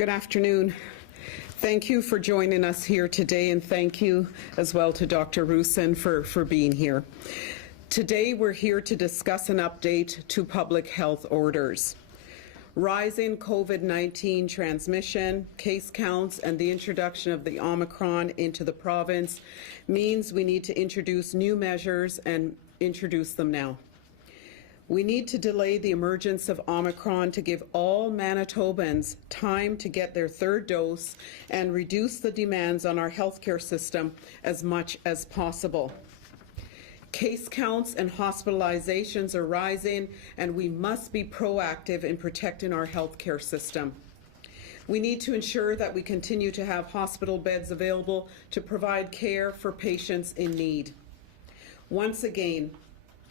Good afternoon. Thank you for joining us here today, and thank you as well to Dr. Roussin for being here. Today we're here to discuss an update to public health orders. Rising COVID-19 transmission, case counts, and the introduction of the Omicron into the province means we need to introduce new measures and introduce them now. We need to delay the emergence of Omicron to give all Manitobans time to get their third dose and reduce the demands on our healthcare system as much as possible. Case counts and hospitalizations are rising, and we must be proactive in protecting our healthcare system. We need to ensure that we continue to have hospital beds available to provide care for patients in need. Once again,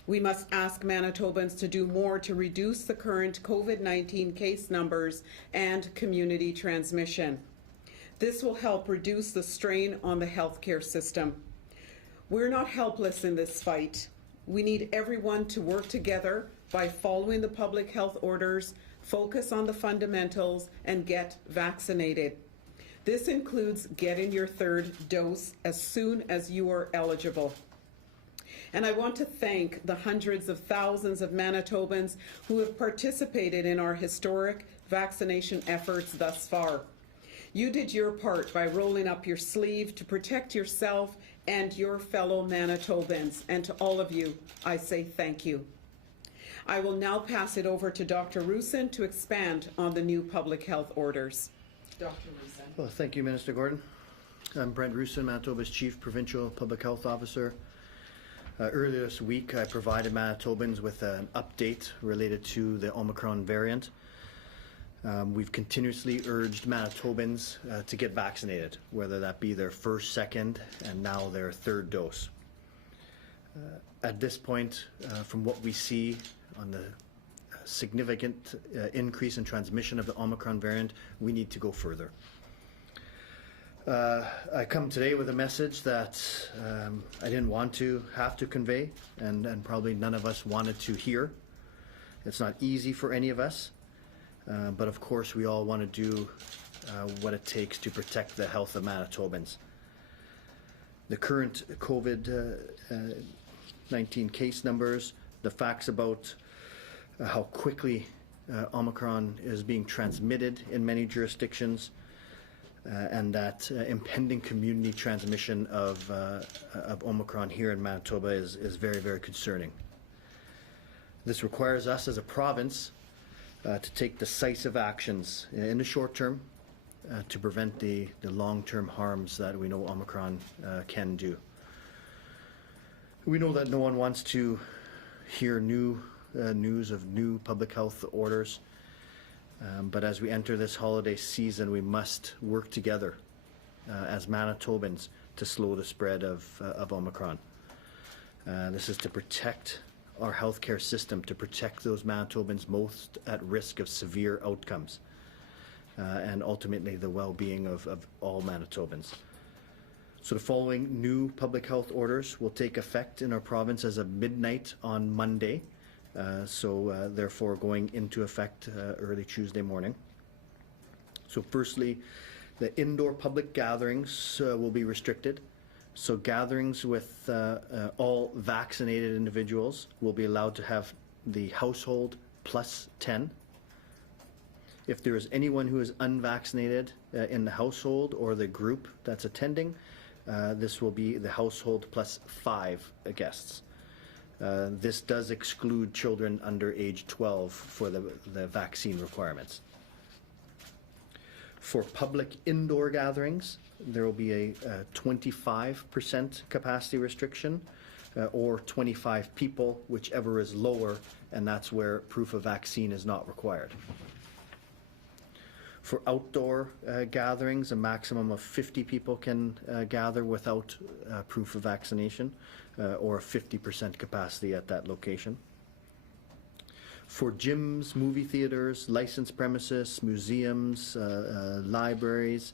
we must ask Manitobans to do more to reduce the current COVID-19 case numbers and community transmission. This will help reduce the strain on the healthcare system. We're not helpless in this fight. We need everyone to work together by following the public health orders, focus on the fundamentals, and get vaccinated. This includes getting your third dose as soon as you are eligible. And I want to thank the hundreds of thousands of Manitobans who have participated in our historic vaccination efforts thus far. You did your part by rolling up your sleeve to protect yourself and your fellow Manitobans. And to all of you, I say thank you. I will now pass it over to Dr. Roussin to expand on the new public health orders. Dr. Roussin. Well, thank you, Minister Gordon. I'm Brent Roussin, Manitoba's Chief Provincial Public Health Officer. Earlier this week, I provided Manitobans with an update related to the Omicron variant. We've continuously urged Manitobans to get vaccinated, whether that be their first, second, and now their third dose. At this point, from what we see on the significant increase in transmission of the Omicron variant, we need to go further. I come today with a message that I didn't want to have to convey, and probably none of us wanted to hear. It's not easy for any of us, but of course we all want to do what it takes to protect the health of Manitobans. The current COVID-19 case numbers, the facts about how quickly Omicron is being transmitted in many jurisdictions, and that impending community transmission of Omicron here in Manitoba is very, very concerning. This requires us as a province to take decisive actions in the short term to prevent the long-term harms that we know Omicron can do. We know that no one wants to hear news of new public health orders. But as we enter this holiday season, we must work together as Manitobans to slow the spread of Omicron. This is to protect our healthcare system, to protect those Manitobans most at risk of severe outcomes, and ultimately the well-being of all Manitobans. So the following new public health orders will take effect in our province as of midnight on Monday. Therefore going into effect early Tuesday morning. So firstly, the indoor public gatherings will be restricted. So gatherings with all vaccinated individuals will be allowed to have the household plus 10. If there is anyone who is unvaccinated in the household or the group that's attending, this will be the household plus 5 guests. This does exclude children under age 12 for the vaccine requirements. For public indoor gatherings, there will be a 25% capacity restriction, or 25 people, whichever is lower, and that's where proof of vaccine is not required. For outdoor gatherings, a maximum of 50 people can gather without proof of vaccination, or 50% capacity at that location. For gyms, movie theaters, licensed premises, museums, libraries,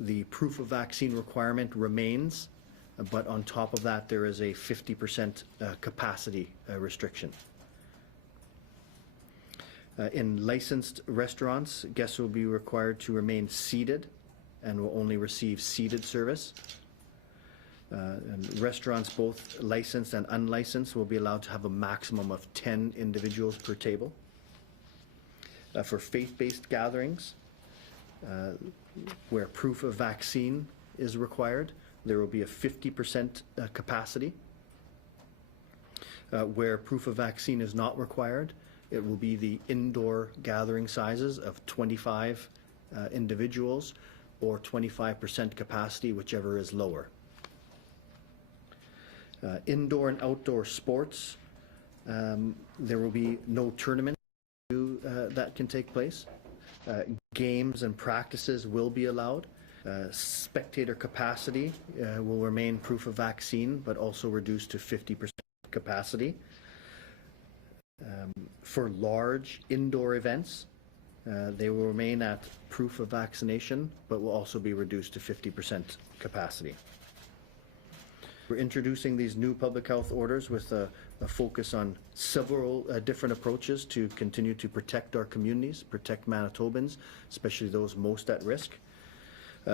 the proof of vaccine requirement remains, but on top of that there is a 50% capacity restriction. In licensed restaurants, guests will be required to remain seated and will only receive seated service. And restaurants, both licensed and unlicensed, will be allowed to have a maximum of 10 individuals per table. For faith-based gatherings, where proof of vaccine is required, there will be a 50% capacity. Where proof of vaccine is not required, it will be the indoor gathering sizes of 25 individuals or 25% capacity, whichever is lower. Indoor and outdoor sports, there will be no tournament that can take place. Games and practices will be allowed. Spectator capacity will remain proof of vaccine, but also reduced to 50% capacity. For large indoor events, they will remain at proof of vaccination, but will also be reduced to 50% capacity. We're introducing these new public health orders with a focus on several different approaches to continue to protect our communities, protect Manitobans, especially those most at risk.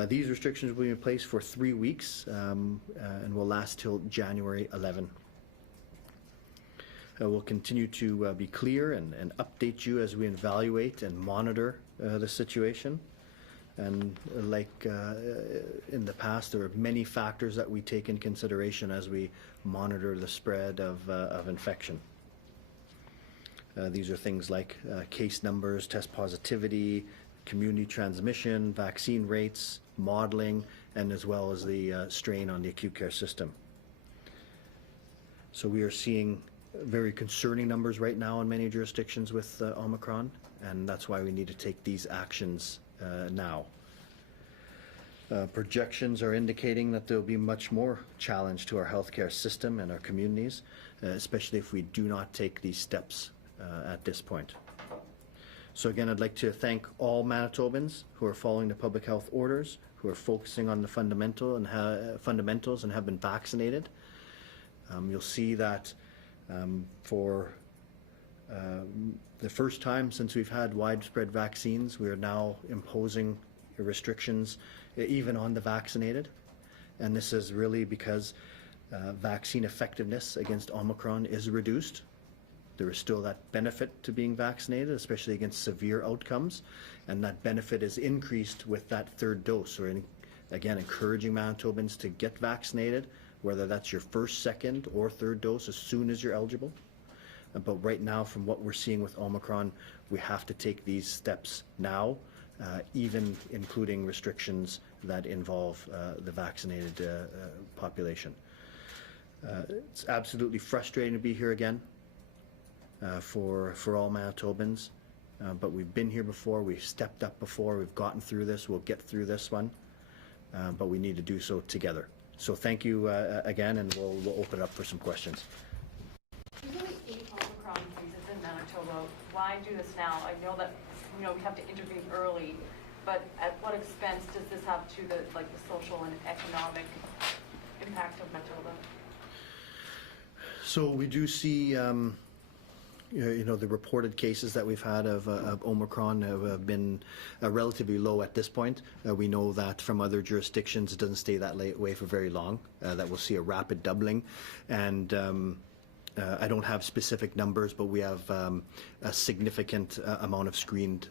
These restrictions will be in place for 3 weeks and will last till January 11. We'll continue to be clear and update you as we evaluate and monitor the situation. And like in the past, there are many factors that we take in consideration as we monitor the spread of infection. These are things like case numbers, test positivity, community transmission, vaccine rates, modeling, and as well as the strain on the acute care system. So we are seeing very concerning numbers right now in many jurisdictions with Omicron, and that's why we need to take these actions now. Projections are indicating that there will be much more challenge to our healthcare system and our communities, especially if we do not take these steps at this point. So again, I'd like to thank all Manitobans who are following the public health orders, who are focusing on the fundamentals and have been vaccinated. You'll see that for the first time since we've had widespread vaccines, we are now imposing restrictions even on the vaccinated. And this is really because vaccine effectiveness against Omicron is reduced. There is still that benefit to being vaccinated, especially against severe outcomes, and that benefit is increased with that third dose. So again, encouraging Manitobans to get vaccinated, whether that's your first, second, or third dose as soon as you're eligible. But right now, from what we're seeing with Omicron, we have to take these steps now, even including restrictions that involve the vaccinated population. It's absolutely frustrating to be here again for all Manitobans, but we've been here before, we've stepped up before, we've gotten through this, we'll get through this one, but we need to do so together. So thank you again, and we'll open it up for some questions. There's only 8 Omicron cases in Manitoba. Why do this now? I know that we have to intervene early, but at what expense does this have to the social and economic impact of Manitoba? So we do see, the reported cases that we've had of Omicron have been relatively low at this point. We know that from other jurisdictions it doesn't stay that way for very long, that we'll see a rapid doubling. And I don't have specific numbers, but we have a significant amount of screened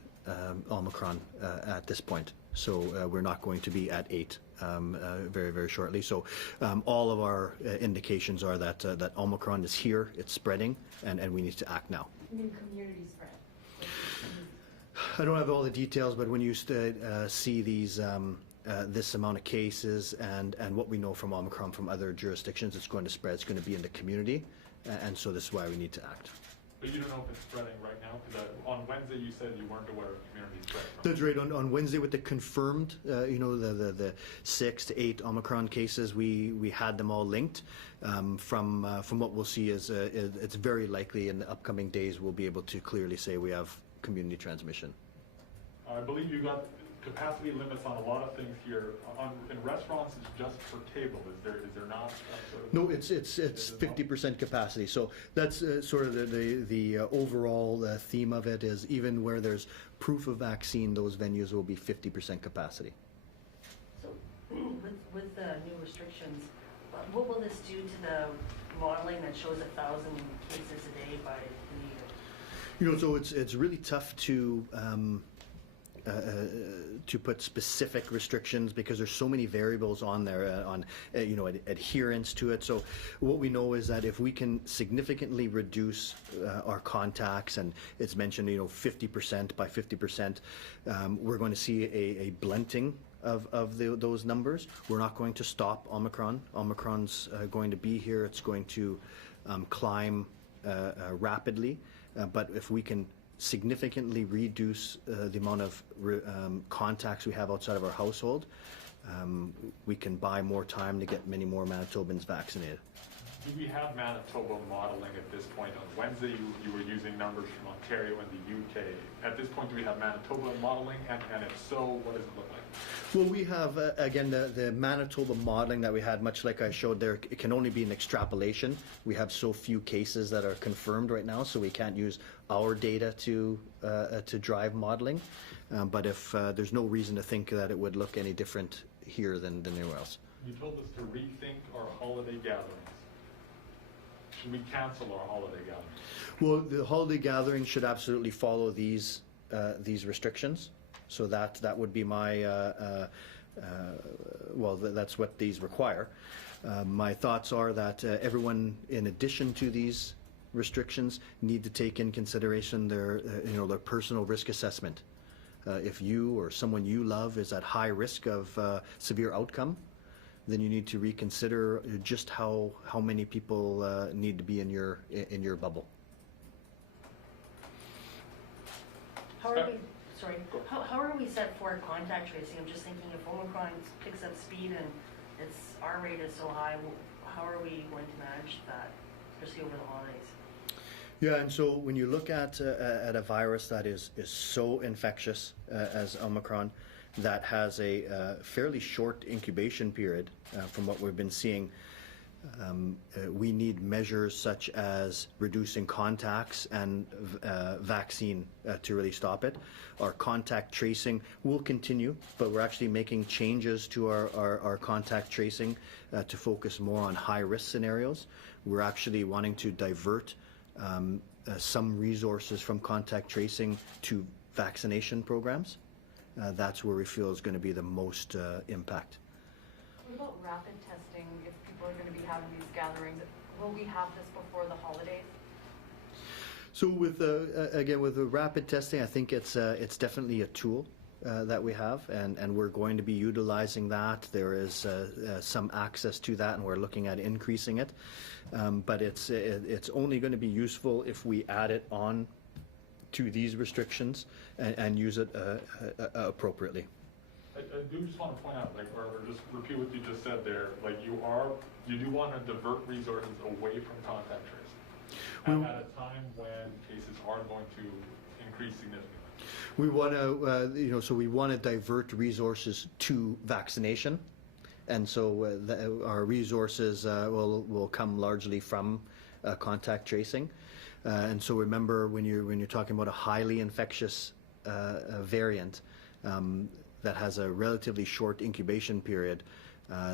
Omicron at this point. So we're not going to be at 8 very, very shortly. So all of our indications are that that Omicron is here, it's spreading, and we need to act now. You mean community spread? I don't have all the details, but when you see these this amount of cases and what we know from Omicron from other jurisdictions, it's going to spread. It's going to be in the community, and so this is why we need to act. But you don't know if it's spreading right now? Because on Wednesday you said you weren't aware of community spread. That's right. On Wednesday with the confirmed, the 6 to 8 Omicron cases, we had them all linked. From what we'll see is it's very likely in the upcoming days we'll be able to clearly say we have community transmission. I believe you got capacity limits on a lot of things here. In restaurants, it's just per table. Is there not? No, it's 50% capacity. So that's sort of the overall theme of it is even where there's proof of vaccine, those venues will be 50% capacity. So with the new restrictions, what will this do to the modeling that shows 1,000 cases a day by the year? So it's really tough to put specific restrictions because there's so many variables on there on adherence to it. So what we know is that if we can significantly reduce our contacts, and it's mentioned 50% by 50%, we're going to see a blunting of those numbers. We're not going to stop Omicron. Omicron's going to be here. It's going to climb rapidly. But if we can significantly reduce the amount of contacts we have outside of our household, we can buy more time to get many more Manitobans vaccinated. Do we have Manitoba modeling at this point? On Wednesday, you were using numbers from Ontario and the UK. At this point, do we have Manitoba modeling? And if so, what does it look like? Well, we have, again, the Manitoba modeling that we had, much like I showed there, it can only be an extrapolation. We have so few cases that are confirmed right now, so we can't use our data to drive modeling. But if there's no reason to think that it would look any different here than anywhere else. You told us to rethink our holiday gatherings. Should we cancel our holiday gatherings? Well, the holiday gatherings should absolutely follow these restrictions. So that would be my, that's what these require. My thoughts are that everyone, in addition to these restrictions, need to take in consideration their personal risk assessment. If you or someone you love is at high risk of severe outcome, then you need to reconsider just how many people need to be in your bubble. How are we set for contact tracing? I'm just thinking if Omicron picks up speed and our rate is so high, how are we going to manage that, especially over the holidays? Yeah, and so when you look at a virus that is so infectious as Omicron, that has a fairly short incubation period from what we've been seeing, we need measures such as reducing contacts and vaccine to really stop it. Our contact tracing will continue, but we're actually making changes to our contact tracing to focus more on high-risk scenarios. We're actually wanting to divert some resources from contact tracing to vaccination programs. That's where we feel is going to be the most impact. What about rapid testing? If people are going to be having these gatherings, will we have this before the holidays? So with again with the rapid testing, I think it's definitely a tool that we have, and we're going to be utilizing that. There is some access to that, and we're looking at increasing it. But it's only going to be useful if we add it on to these restrictions and use it appropriately. I do just want to point out, or just repeat what you just said there. You do want to divert resources away from contact tracing at a time when cases are going to increase significantly. We want to, so we want to divert resources to vaccination, and so our resources will come largely from contact tracing. And so remember, when you're talking about a highly infectious variant that has a relatively short incubation period,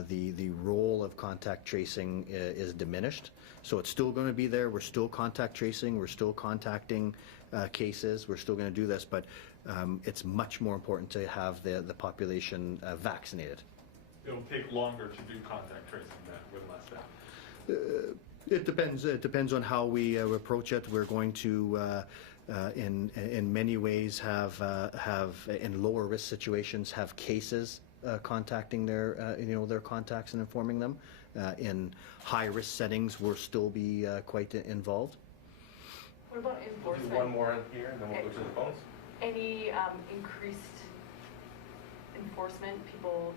the role of contact tracing is diminished. So it's still going to be there. We're still contact tracing. We're still contacting cases. We're still going to do this, but it's much more important to have the population vaccinated. It'll take longer to do contact tracing than with less staff. It depends. It depends on how we approach it. We're going to, in many ways, have in lower risk situations have cases contacting their contacts and informing them. In high risk settings, we'll still be quite involved. What about enforcement? We'll do one more in here, and then we'll go to the phones. Any increased enforcement? People,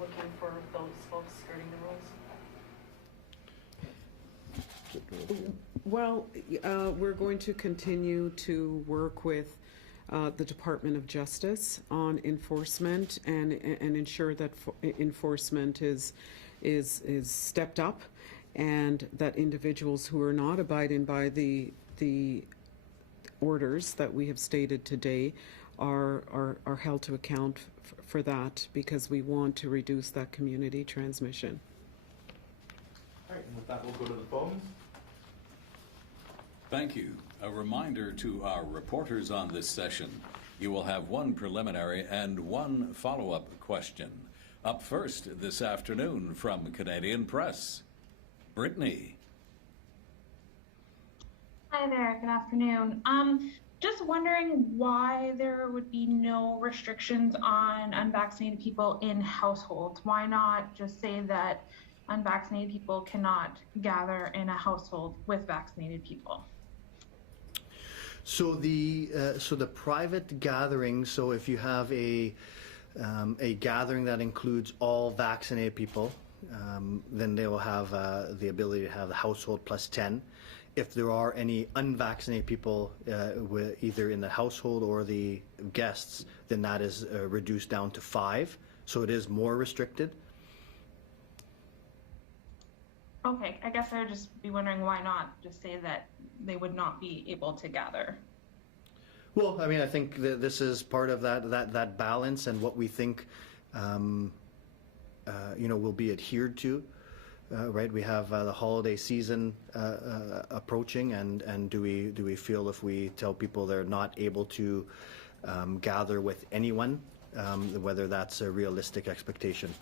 looking for those folks skirting the rules? Well, we're going to continue to work with the Department of Justice on enforcement and ensure that enforcement is stepped up, and that individuals who are not abiding by the orders that we have stated today are held to account for that, because we want to reduce that community transmission. All right, and with that, we'll go to the phones. Thank you. A reminder to our reporters on this session, you will have one preliminary and one follow-up question. Up first this afternoon from Canadian Press, Brittany. Hi there, good afternoon. Just wondering why there would be no restrictions on unvaccinated people in households. Why not just say that unvaccinated people cannot gather in a household with vaccinated people? So the private gathering. So if you have a gathering that includes all vaccinated people, then they will have the ability to have the household plus 10. If there are any unvaccinated people either in the household or the guests, then that is reduced down to 5. So it is more restricted. Okay, I guess I would just be wondering why not just say that they would not be able to gather. Well, I mean, I think that this is part of that balance and what we think, will be adhered to. Right, we have the holiday season approaching, and do we feel if we tell people they're not able to gather with anyone, whether that's a realistic expectation?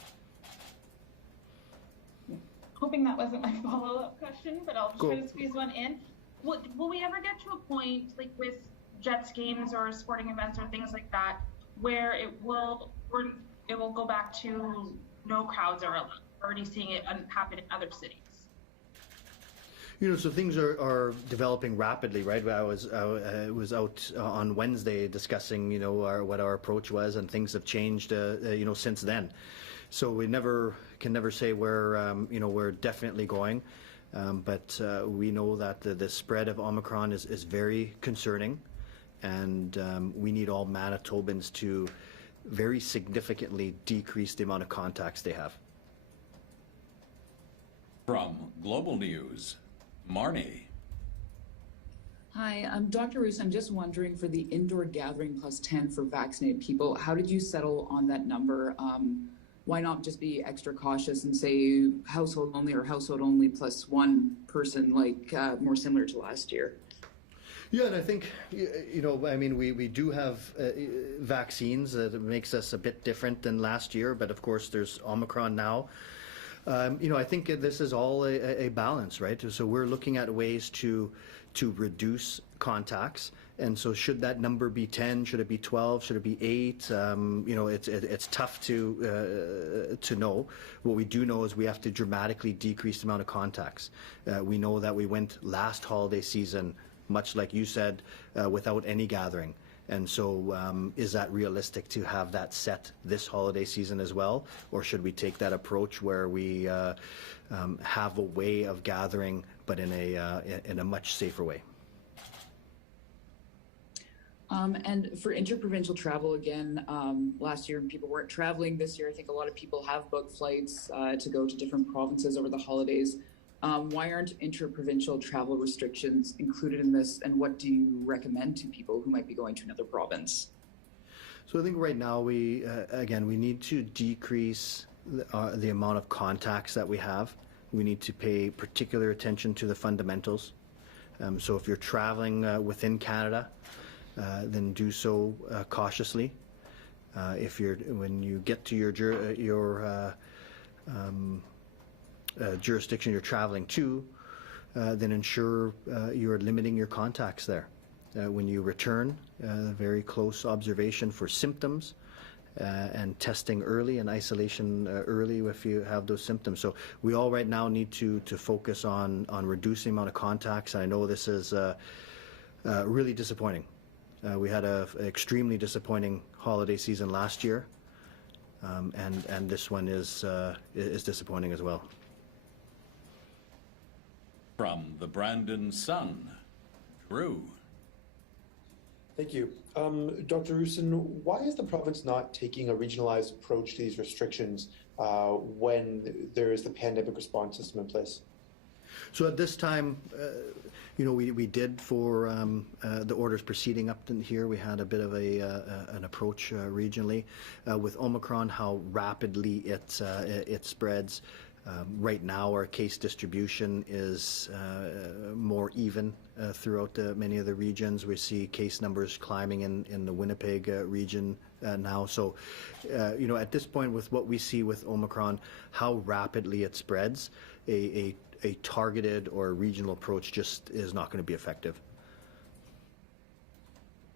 Hoping that wasn't my follow-up question, but I'll try to squeeze one in. Will we ever get to a point, like with Jets games or sporting events or things like that, where it will go back to no crowds are allowed? Already seeing it happen in other cities. So things are developing rapidly, right? I was out on Wednesday discussing, what our approach was, and things have changed, since then. So we can never say where, we're definitely going, but we know that the spread of Omicron is very concerning, and we need all Manitobans to very significantly decrease the amount of contacts they have. From Global News, Marnie. Hi, Dr. Roos, I'm just wondering, for the indoor gathering plus 10 for vaccinated people, how did you settle on that number? Why not just be extra cautious and say household only or household only plus one person, like more similar to last year? Yeah, and I think, we do have vaccines that makes us a bit different than last year, but of course there's Omicron now. I think this is all a balance, right? So we're looking at ways to reduce contacts, and so should that number be 10? Should it be 12? Should it be 8? It's tough to know. What we do know is we have to dramatically decrease the amount of contacts. We know that we went last holiday season, much like you said, without any gathering. And so is that realistic to have that set this holiday season as well? Or should we take that approach where we have a way of gathering, but in a much safer way? And for interprovincial travel, again, last year people weren't traveling. This year, I think a lot of people have booked flights to go to different provinces over the holidays. Why aren't interprovincial travel restrictions included in this, and what do you recommend to people who might be going to another province? So I think right now we need to decrease the amount of contacts that we have. We need to pay particular attention to the fundamentals. So if you're traveling within Canada, then do so cautiously. When you get to your jurisdiction you're traveling to, then ensure you're limiting your contacts there. When you return, very close observation for symptoms and testing early and isolation early if you have those symptoms. So we all right now need to focus on reducing the amount of contacts. And I know this is really disappointing. We had an extremely disappointing holiday season last year, and this one is disappointing as well. From the Brandon Sun, Drew. Thank you. Dr. Roussin, why is the province not taking a regionalized approach to these restrictions when there is the pandemic response system in place? So at this time, we did for the orders proceeding up to here, we had a bit of an approach regionally. With Omicron, how rapidly it spreads. Right now, our case distribution is more even throughout many of the regions. We see case numbers climbing in the Winnipeg region now. So, at this point, with what we see with Omicron, how rapidly it spreads, a targeted or regional approach just is not going to be effective.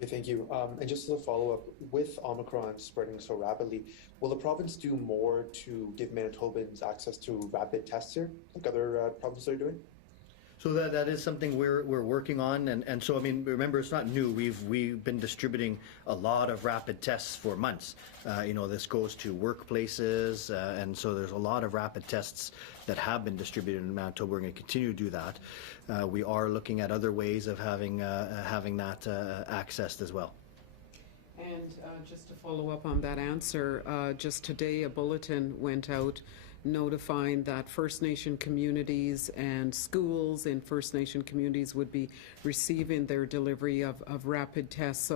Okay, thank you. And just as a follow-up, with Omicron spreading so rapidly, will the province do more to give Manitobans access to rapid tests here, like other provinces are doing? So that is something we're working on, and so I mean, remember, it's not new. We've been distributing a lot of rapid tests for months. This goes to workplaces, and so there's a lot of rapid tests that have been distributed in Manitoba. We're going to continue to do that. We are looking at other ways of having that accessed as well. And just to follow up on that answer, just today a bulletin went out notifying that First Nation communities and schools in First Nation communities would be receiving their delivery of rapid tests.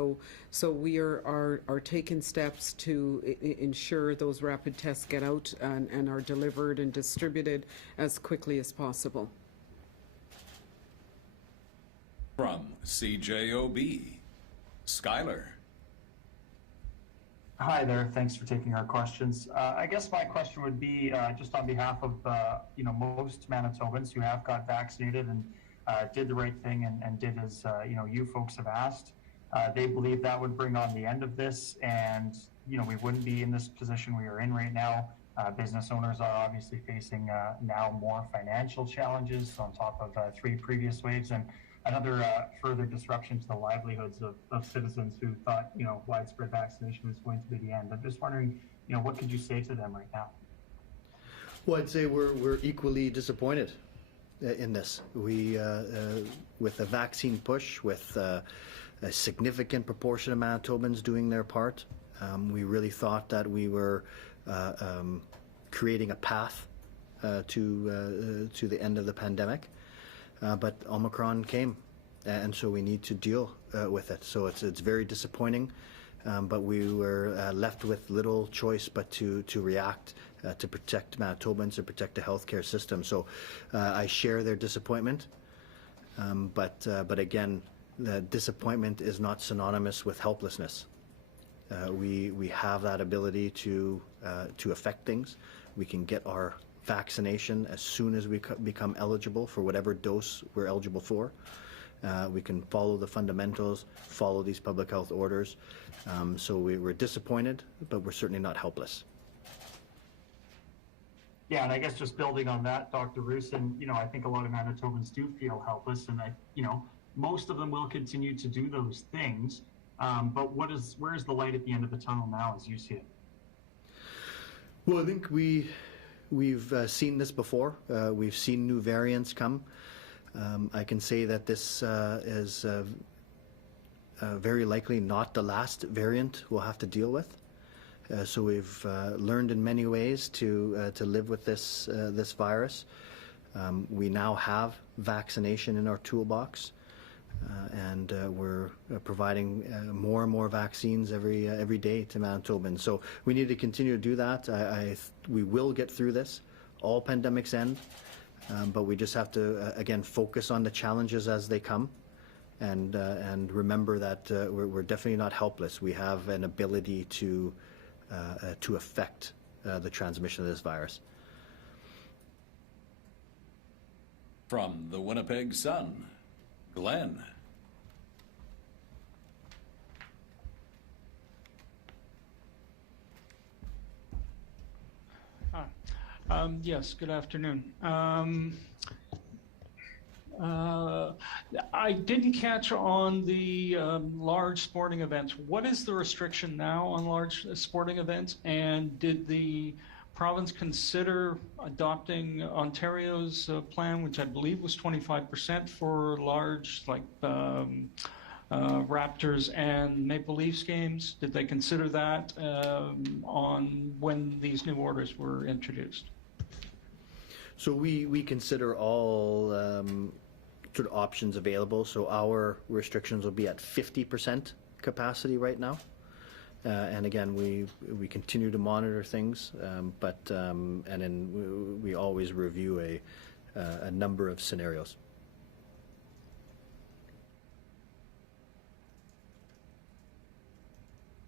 So we are taking steps to ensure those rapid tests get out and are delivered and distributed as quickly as possible. From CJOB, Skylar. Hi there. Thanks for taking our questions. I guess my question would be just on behalf of most Manitobans who have got vaccinated and did the right thing and did as you folks have asked. They believe that would bring on the end of this, and we wouldn't be in this position we are in right now. Business owners are obviously facing now more financial challenges on top of 3 previous waves, and another further disruption to the livelihoods of citizens who thought, widespread vaccination was going to be the end. I'm just wondering, what could you say to them right now? Well, I'd say we're equally disappointed in this. We, with the vaccine push, with a significant proportion of Manitobans doing their part, we really thought that we were creating a path to the end of the pandemic. But Omicron came, and so we need to deal with it. So it's very disappointing, but we were left with little choice but to react to protect Manitobans and protect the healthcare system. So I share their disappointment, but again, the disappointment is not synonymous with helplessness. We have that ability to affect things. We can get our vaccination as soon as we become eligible for whatever dose we're eligible for. We can follow the fundamentals, follow these public health orders. So we're disappointed, but we're certainly not helpless. Yeah, and I guess just building on that, Dr. Roussin, I think a lot of Manitobans do feel helpless, and most of them will continue to do those things. But where's the light at the end of the tunnel now, as you see it? Well, I think we've seen this before. We've seen new variants come. I can say that this is very likely not the last variant we'll have to deal with. So we've learned in many ways to live with this virus. We now have vaccination in our toolbox, and we're providing more and more vaccines every day to Manitobans. So we need to continue to do that. We will get through this. All pandemics end, but we just have to again focus on the challenges as they come, and remember that we're definitely not helpless. We have an ability to affect the transmission of this virus. From the Winnipeg Sun, Glenn. Yes, good afternoon. I didn't catch on the large sporting events. What is the restriction now on large sporting events? And did the province consider adopting Ontario's plan, which I believe was 25% for large, like Raptors and Maple Leafs games? Did they consider that on when these new orders were introduced? So we consider all sort of options available. So our restrictions will be at 50% capacity right now. And again, we continue to monitor things, and then we always review a number of scenarios.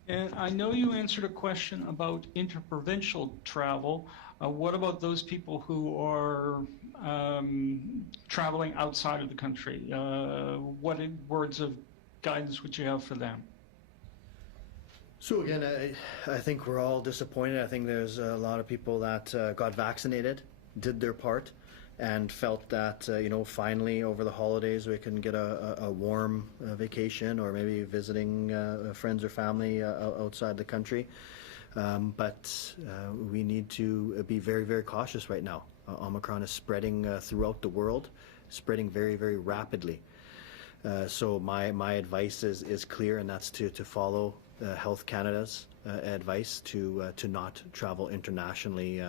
And I know you answered a question about interprovincial travel. What about those people who are traveling outside of the country? What words of guidance would you have for them? So again, I think we're all disappointed. I think there's a lot of people that got vaccinated, did their part, and felt that finally over the holidays we can get a warm vacation, or maybe visiting friends or family outside the country. But we need to be very, very cautious right now. Omicron is spreading throughout the world, spreading very, very rapidly. So my advice is clear, and that's to follow Health Canada's advice to not travel internationally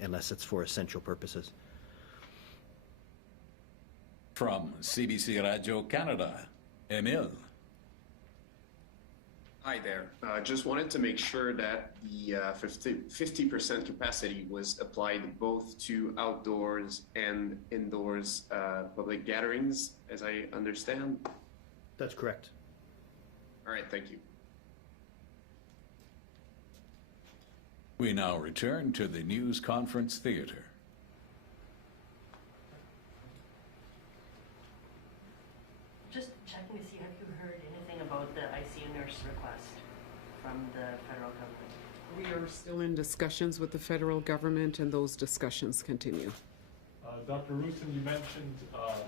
unless it's for essential purposes. From CBC Radio Canada, Emile. Hi there. Just wanted to make sure that the 50% capacity was applied both to outdoors and indoors public gatherings, as I understand. That's correct. All right, thank you. We now return to the News Conference Theatre. Just checking to see, have you heard anything about the ICU nurse request from the federal government? We are still in discussions with the federal government, and those discussions continue. Dr. Roussin, you mentioned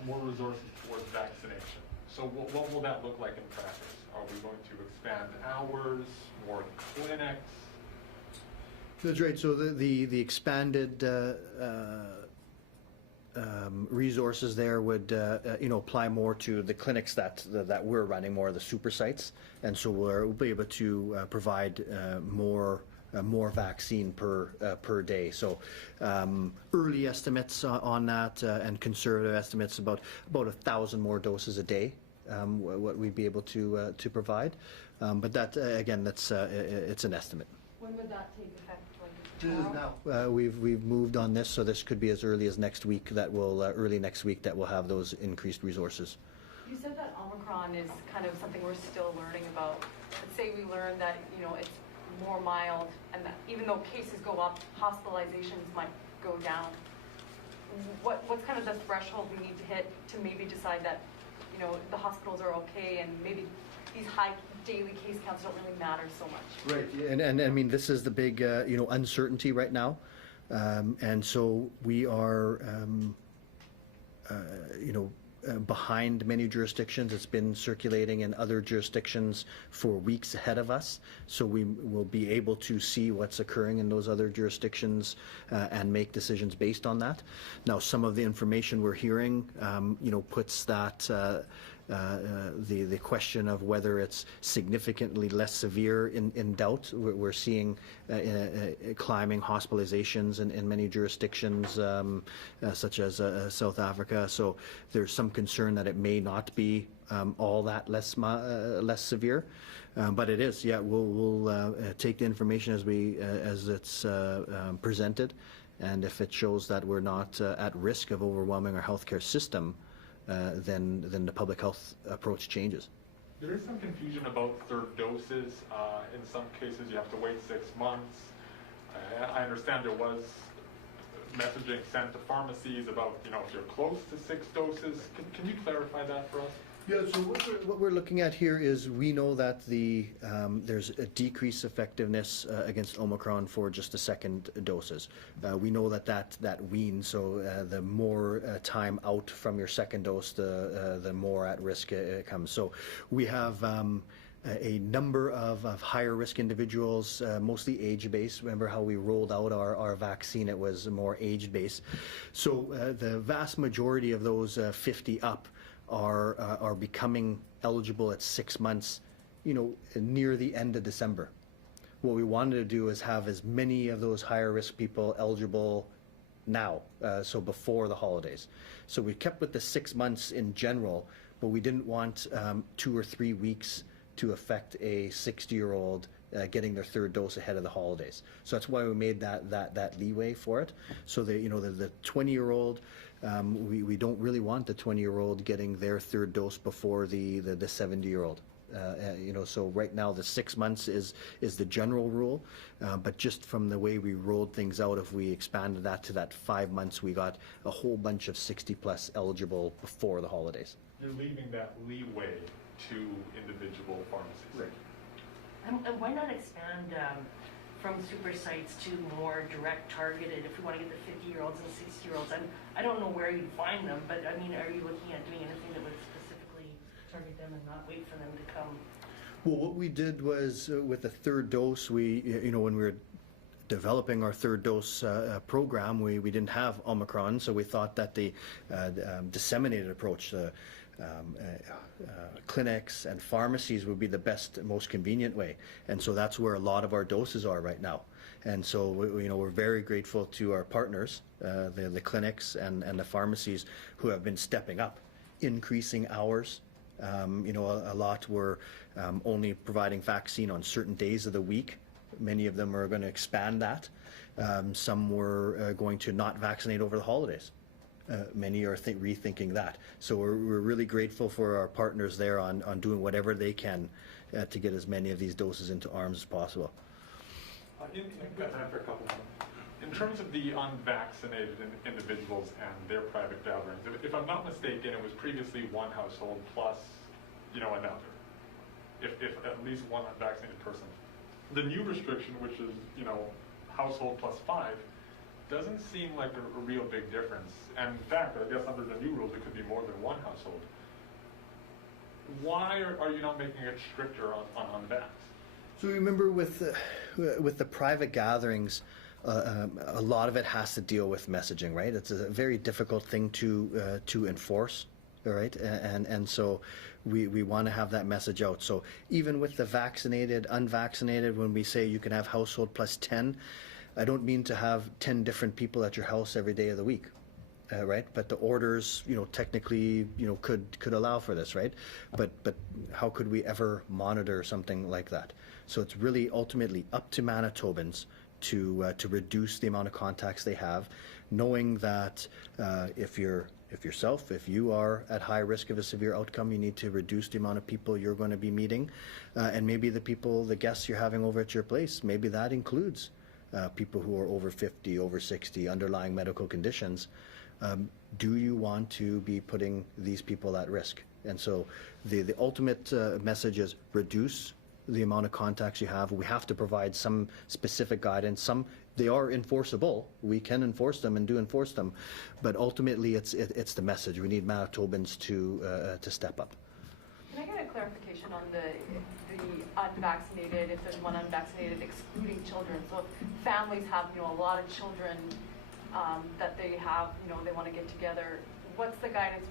more resources towards vaccination. So what will that look like in practice? Are we going to expand hours, more clinics? That's right. So the expanded resources there would apply more to the clinics that we're running, more of the super sites, and so we'll be able to provide more vaccine per day. So early estimates on that and conservative estimates about 1,000 more doses a day. What we'd be able to provide, but that again, it's an estimate. When would that take effect? We've moved on this, so this could be as early as next week. Early next week that we'll have those increased resources. You said that Omicron is kind of something we're still learning about. Let's say we learn that it's more mild, and that even though cases go up, hospitalizations might go down. What's kind of the threshold we need to hit to maybe decide that the hospitals are okay, and maybe these high daily case counts don't really matter so much? Right, and I mean, this is the big uncertainty right now, and so we are behind many jurisdictions. It's been circulating in other jurisdictions for weeks ahead of us, so we will be able to see what's occurring in those other jurisdictions and make decisions based on that. Now, some of the information we're hearing, puts that the question of whether it's significantly less severe in doubt. We're seeing climbing hospitalizations in many jurisdictions, such as South Africa. So there's some concern that it may not be all that less severe, but it is. Yeah, we'll take the information as it's presented, and if it shows that we're not at risk of overwhelming our healthcare system, then the public health approach changes. There is some confusion about third doses. In some cases, you have to wait 6 months. I understand there was messaging sent to pharmacies about, if you're close to 6 doses. Can you clarify that for us? Yeah, so what we're looking at here is we know that there's a decreased effectiveness against Omicron for just the second doses. We know that weans, so the more time out from your second dose, the more at risk it comes. So we have a number of higher risk individuals, mostly age-based. Remember how we rolled out our vaccine, it was more age-based. So the vast majority of those 50 up are becoming eligible at 6 months, near the end of December. What we wanted to do is have as many of those higher risk people eligible now, so before the holidays. So we kept with the 6 months in general, but we didn't want 2 or 3 weeks to affect a 60-year-old getting their third dose ahead of the holidays. So that's why we made that leeway for it. So the 20-year-old, we don't really want the 20-year-old getting their third dose before the 70-year-old. So right now the 6 months is the general rule, but just from the way we rolled things out, if we expanded that to that 5 months, we got a whole bunch of 60+ eligible before the holidays. You're leaving that leeway to individual pharmacies. Right. And why not expand from super sites to more direct targeted, if we want to get the 50-year-olds and 60-year-olds? I don't know where you'd find them, but I mean, are you looking at doing anything that would specifically target them and not wait for them to come? Well, what we did was with the third dose, when we were developing our third dose program, we didn't have Omicron, so we thought that the disseminated approach, clinics and pharmacies would be the best, most convenient way, and so that's where a lot of our doses are right now. And so we're very grateful to our partners, the clinics and the pharmacies, who have been stepping up, increasing hours. A lot were only providing vaccine on certain days of the week. Many of them are going to expand that. Some were going to not vaccinate over the holidays. Many are rethinking that. So we're really grateful for our partners there on doing whatever they can to get as many of these doses into arms as possible. In terms of the unvaccinated individuals and their private gatherings, if I'm not mistaken, it was previously one household plus, another. If at least one unvaccinated person. The new restriction, which is, household plus 5, doesn't seem like a real big difference. And in fact, I guess under the new rules, it could be more than one household. Why are you not making it stricter on unvax? So remember with the private gatherings, a lot of it has to deal with messaging, right? It's a very difficult thing to enforce, all right? And so we want to have that message out. So even with the vaccinated, unvaccinated, when we say you can have household plus 10, I don't mean to have 10 different people at your house every day of the week, right? But the orders, technically, could allow for this, right? But how could we ever monitor something like that? So it's really ultimately up to Manitobans to reduce the amount of contacts they have, knowing that if you are at high risk of a severe outcome, you need to reduce the amount of people you're going to be meeting, and maybe the guests you're having over at your place, maybe that includes people who are over 50, over 60, underlying medical conditions. Do you want to be putting these people at risk? And so the ultimate message is reduce the amount of contacts you have. We have to provide some specific guidance. They are enforceable. We can enforce them and do enforce them, but ultimately it's the message. We need Manitobans to step up. Can I get a clarification on the unvaccinated, if there's one unvaccinated excluding children? So if families have, a lot of children that they have, they want to get together, what's the guidance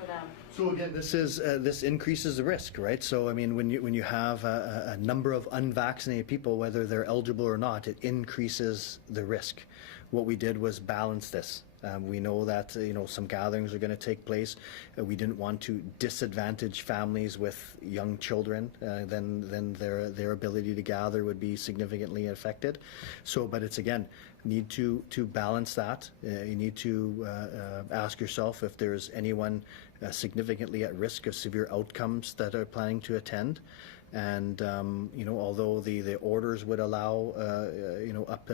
for them? So again, this increases the risk, right? So I mean, when you have a number of unvaccinated people, whether they're eligible or not, it increases the risk. What we did was balance this. We know that some gatherings are going to take place. We didn't want to disadvantage families with young children. Then their ability to gather would be significantly affected. So, but it's again, need to balance that. You need to ask yourself if there's anyone significantly at risk of severe outcomes that are planning to attend. And although the orders would allow up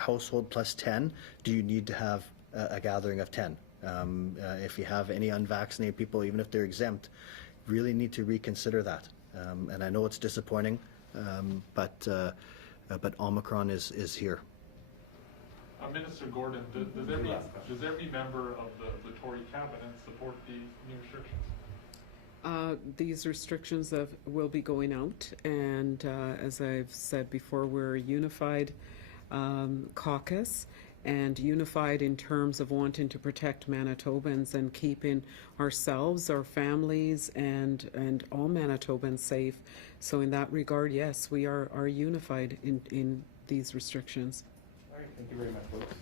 household plus 10, do you need to have a gathering of 10? If you have any unvaccinated people, even if they're exempt, really need to reconsider that. And I know it's disappointing, but Omicron is here. Minister Gordon, does every member of the Tory cabinet support these new restrictions? These restrictions will be going out, and as I've said before, we're a unified caucus, and unified in terms of wanting to protect Manitobans and keeping ourselves, our families, and all Manitobans safe. So in that regard, yes, we are unified in these restrictions. All right, thank you very much, folks.